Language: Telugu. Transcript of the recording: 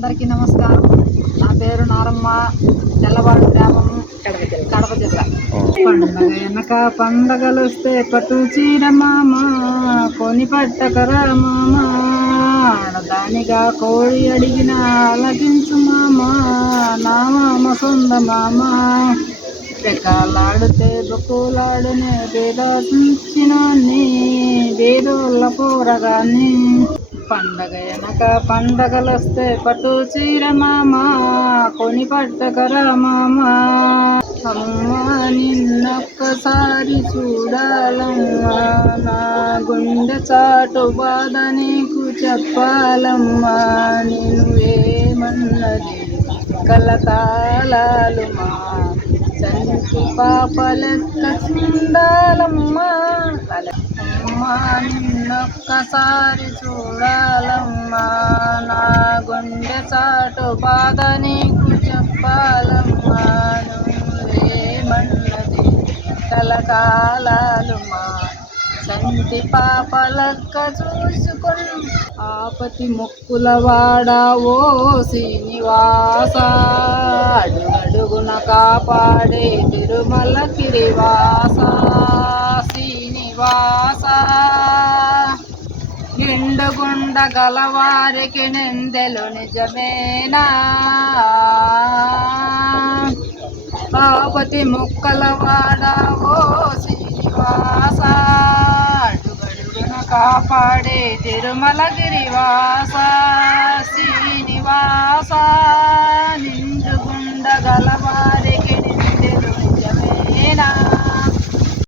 అందరికీ నమస్కారం. నా పేరు నారమ్మ తెల్లవాడు గ్రామం కడప జిల్లా. పండగ వెనక పండగలు వస్తే పట్టు చీర మామ కొని పట్టకరా మామ. ఆడదానిగా కోడి అడిగిన అలగించు మామ నా మామ సొంద మామ. రెక్కలాడితే బొక్కులాడునే వేదాచించినాన్ని వేదోళ్ళ పోరగాన్ని. పండగ వెనక పండగలు వస్తే పట్టు చీర మామ కొని పట్టకరా మామ. అమ్మ నిన్నొక్కసారి చూడాలమ్మా. నా గుండె చాటు బాధ నీకు చెప్పాలమ్మా. నేను ఏమన్నది? కలకాలాలు మా చంటి పాపలెక్క చుండాలమ్మా. అమ్మా ఒక్కసారి చూడాలమ్మా. నా గుండె చాటు బాధ నీకు చెప్పాలమ్మా. నువ్వేమన్నది కలకాలాలు మా చంటి పాపలక్క చూసుకొని ఆపతి మొక్కుల వాడావో శ్రీనివాస. అడుగడుగున కాపాడే తిరుమల కిరివాస శ్రీనివాస. ఎండుగుండ గలవారికి నిందెలు నిజమేనా? పాపతి ముక్కల వాడావో శ్రీనివాస అడుగడుగున కాపాడే తిరుమల గిరివాస శ్రీనివాసా.